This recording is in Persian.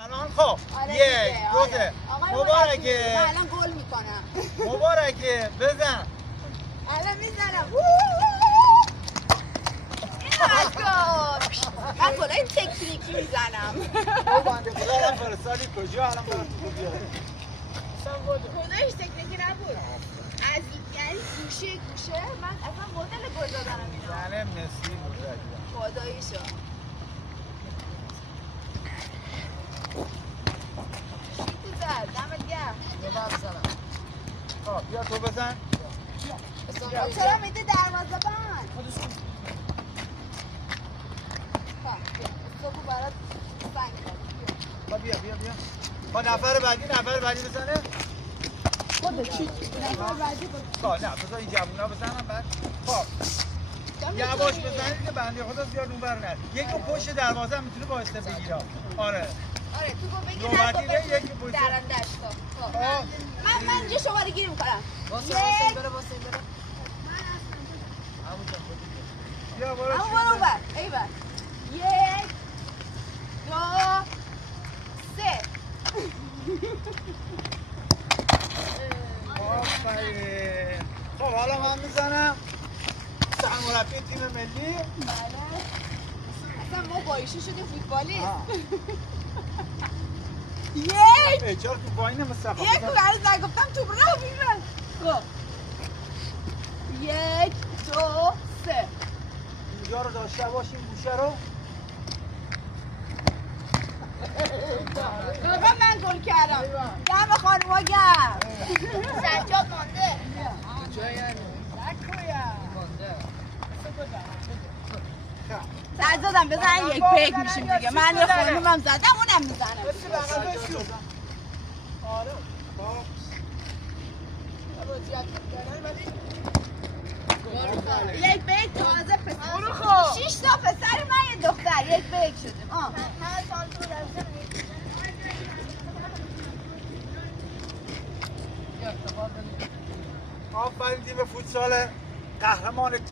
الان خب یک دوزه مبارکه. الان گل میکنم. مبارکه بزن. الان میزنم. من کلای تکنیکی میزنم. بنده خدا الان فرستادی کجا؟ الان برات تو بیاره. کلایش تکنیکی نبود. از یعنی گوشه من اصلا مدل گل دادنم اینا. زنه مسی بود. خداییشو. شیطی زد. دمت گرم. خب بیا تو بزن. چرا میده دروازه بند؟ صبح برات سنگ خب بیا خب نفر بعدی بزنه. خودت چی؟ نفر بعدی خب نه بذار این جوونا بزنم بعد. خب یواش بزنید که بنده خدا زیاد اونور نره. یکی پشت دروازه هم میتونه واسطه بگیره. آره تو گفت بگی نوبتی نه یکی پشت درندش کن. من اینجا شماره گیر میکنم. واسه بره. بیا برو. برو بر. ای بر. 1 2 3. آفرین. خب حالا من میزنم. سرمربی تیم ملی. بله. اصلا ما با ایشون شدیم فوتبالیست. یک. چرا تو پایین مستقیم؟ یک هنوز نگفتم تو راه میرن. خب 1 2 3. اینجا رو داشته باشیم گوشه رو. بابا من گل کردم. دم خانوما گرم. سجاد مانده. سجادم بزن یک پیک میشیم دیگه. من یه خانومم زدم اونم میزنم. آره. یک بیک تازه پسر. 6 تا پسر من یه دختر. یک بیک شدیم. آفرین تیم فوتسال قهرمان